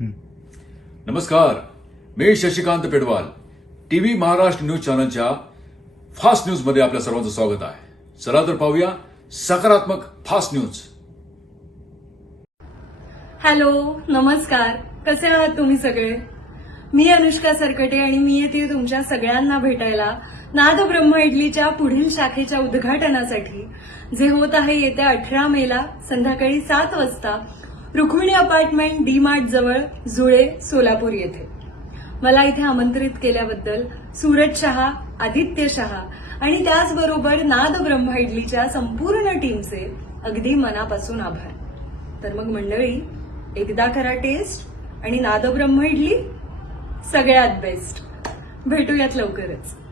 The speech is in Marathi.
नमस्कार मी शशिकांत पेडवाल. टीव्ही महाराष्ट्र न्यूज चॅनलच्या फास्ट न्यूजमध्ये आपल्या सर्वांचं स्वागत आहे. चला तर पाहूया सकारात्मक फास्ट न्यूज. हॅलो नमस्कार. कसे आहात तुम्ही सगळे? मी अनुष्का सरकटे आणि मी येते तुमच्या सगळ्यांना भेटायला नाद ब्रह्म इडलीच्या पुढील शाखेच्या उद्घाटनासाठी. जे होत आहे येत्या अठरा मेला संध्याकाळी सात वाजता रुक्मिणी अपार्टमेंट डी मार्ट जवळ जुळे सोलापूर येथे. मला इथे आमंत्रित केल्याबद्दल सूरज शहा आदित्य शहा आणि त्याचबरोबर नाद ब्रह्मा इडलीच्या संपूर्ण टीमचे अगदी मनापासून आभार. तर मग मंडळी एकदा करा टेस्ट आणि नाद ब्रह्म इडली सगळ्यात बेस्ट. भेटूयात लवकरच.